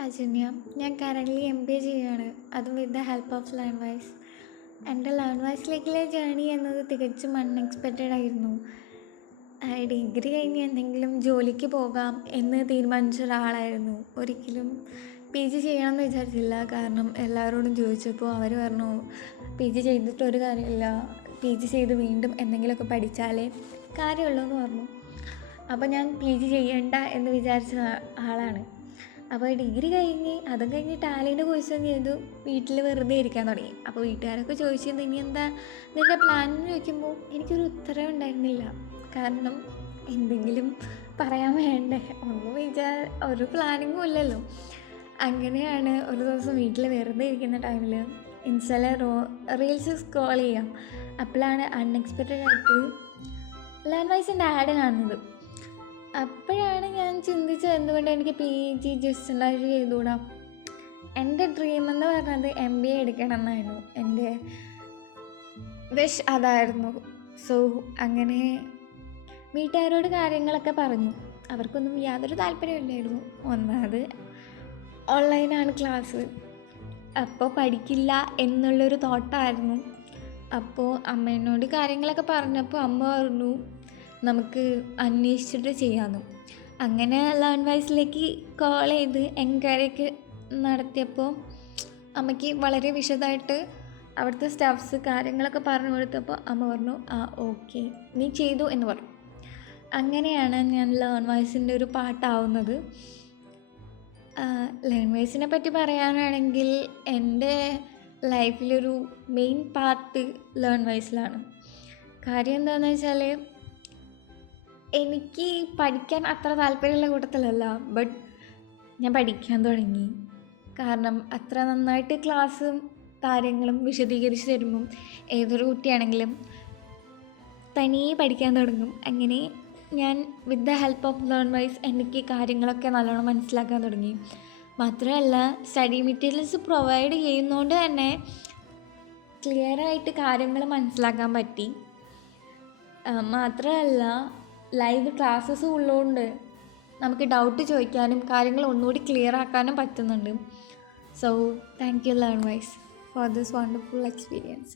അജന്യ. ഞാൻ currently M B A ചെയ്യുകയാണ്. അതും with the help of learn wise എന്റെ ലേൺ വൈസിലേക്കുള്ള ജേണി എന്നത് തികച്ചും അൺഎക്സ്പെക്റ്റഡ് ആയിരുന്നു. ഡിഗ്രി കഴിഞ്ഞ് എന്തെങ്കിലും ജോലിക്ക് പോകാം എന്ന് തീരുമാനിച്ച ഒരാളായിരുന്നു. ഒരിക്കലും പി ജി ചെയ്യണമെന്ന് വിചാരിച്ചില്ല. കാരണം എല്ലാവരോടും ചോദിച്ചപ്പോൾ അവർ പറഞ്ഞു പി ജി ചെയ്തിട്ട് ഒരു കാര്യമില്ല. പി ജി ചെയ്ത് വീണ്ടും എന്തെങ്കിലുമൊക്കെ പഠിച്ചാലേ കാര്യമുള്ളൂ എന്ന് പറഞ്ഞു. അപ്പോൾ ഞാൻ പി ജി ചെയ്യണ്ട എന്ന് വിചാരിച്ച ആളാണ്. അപ്പോൾ ഡിഗ്രി കഴിഞ്ഞ് അതും കഴിഞ്ഞ് ടാലീന്റെ കോഴ്സും ചെയ്തു. വീട്ടിൽ വെറുതെ ഇരിക്കാൻ തുടങ്ങി. അപ്പോൾ വീട്ടുകാരൊക്കെ ചോദിച്ചത് ഇനി എന്താ? നിന്റെ പ്ലാൻ എന്ന് ചോദിക്കുമ്പോൾ എനിക്കൊരു ഉത്തരം ഉണ്ടായിരുന്നില്ല. കാരണം എന്തെങ്കിലും പറയാൻ വേണ്ടേ? ഒന്നും വിചാ ഒരു പ്ലാനിങ്ങും ഇല്ലല്ലോ. അങ്ങനെയാണ് ഒരു ദിവസം വീട്ടിൽ വെറുതെ ഇരിക്കുന്ന ടൈമിൽ ഇൻസ്റ്റയിലെ റോ റീൽസ് സ്ക്രോൾ ചെയ്യാം. അപ്പോഴാണ് അൺഎക്സ്പെക്റ്റഡ് ആയിട്ട് ലാൻഡ് വൈസിന്റെ ആഡ് കാണുന്നത്. അപ്പോഴാണ് ഞാൻ ചിന്തിച്ചത് എന്തുകൊണ്ട് എനിക്ക് പി ജി ജസ്റ്റ് ഉണ്ടായിട്ട് ചെയ്തുകൂടാ? എന്റെ ഡ്രീം എന്ന് പറഞ്ഞത് എം ബി എ എടുക്കണം എന്നായിരുന്നു എന്റെ വിഷ് അതായിരുന്നു. സോ അങ്ങനെ വീട്ടുകാരോട് കാര്യങ്ങളൊക്കെ പറഞ്ഞു. അവർക്കൊന്നും യാതൊരു താല്പര്യമില്ലായിരുന്നു ഒന്നാമത് ഓൺലൈനാണ് ക്ലാസ് അപ്പോൾ പഠിക്കില്ല എന്നുള്ളൊരു തോട്ടായിരുന്നു. അപ്പോൾ അമ്മേനോട് കാര്യങ്ങളൊക്കെ പറഞ്ഞപ്പോൾ അമ്മ പറഞ്ഞു നമുക്ക് അന്വേഷിച്ചിട്ട് ചെയ്യാമെന്ന് അങ്ങനെ ലേൺ വൈസിലേക്ക് കോൾ ചെയ്ത് എൻക്വയറിക്ക് നടത്തിയപ്പോൾ അമ്മയ്ക്ക് വളരെ വിശദമായിട്ട് അവിടുത്തെ സ്റ്റാഫ്സ് കാര്യങ്ങളൊക്കെ പറഞ്ഞു കൊടുത്തപ്പോൾ അമ്മ പറഞ്ഞു ആ ഓക്കെ നീ ചെയ്തു എന്ന് പറഞ്ഞു. അങ്ങനെയാണ് ഞാൻ ലേൺ വയസ്സിന്റെ ഒരു പാട്ടാവുന്നത്. ലേൺ വൈസിനെ പറ്റി പറയാനാണെങ്കിൽ എന്റെ ലൈഫിലൊരു മെയിൻ പാർട്ട് ലേൺ വയസ്സിലാണ് കാര്യം എന്താണെന്ന് വെച്ചാൽ എനിക്ക് പഠിക്കാൻ അത്ര താല്പര്യമുള്ള കൂട്ടത്തിലല്ല. ബട്ട് ഞാൻ പഠിക്കാൻ തുടങ്ങി. കാരണം അത്ര നന്നായിട്ട് ക്ലാസ്സും കാര്യങ്ങളും വിശദീകരിച്ച് തരുമ്പം ഏതൊരു കുട്ടിയാണെങ്കിലും തനിയെ പഠിക്കാൻ തുടങ്ങും. അങ്ങനെ ഞാൻ with the help of learn wise എനിക്ക് കാര്യങ്ങളൊക്കെ നല്ലോണം മനസ്സിലാക്കാൻ തുടങ്ങി. മാത്രമല്ല സ്റ്റഡി മെറ്റീരിയൽസ് പ്രൊവൈഡ് ചെയ്യുന്നതുകൊണ്ട് തന്നെ ക്ലിയറായിട്ട് കാര്യങ്ങൾ മനസ്സിലാക്കാൻ പറ്റി. മാത്രമല്ല ലൈവ് ക്ലാസ്സസ് ഉള്ളതുകൊണ്ട് നമുക്ക് ഡൗട്ട് ചോദിക്കാനും കാര്യങ്ങൾ ഒന്നുകൂടി ക്ലിയർ ആക്കാനും പറ്റുന്നുണ്ട്. So thank you learn wise for this wonderful experience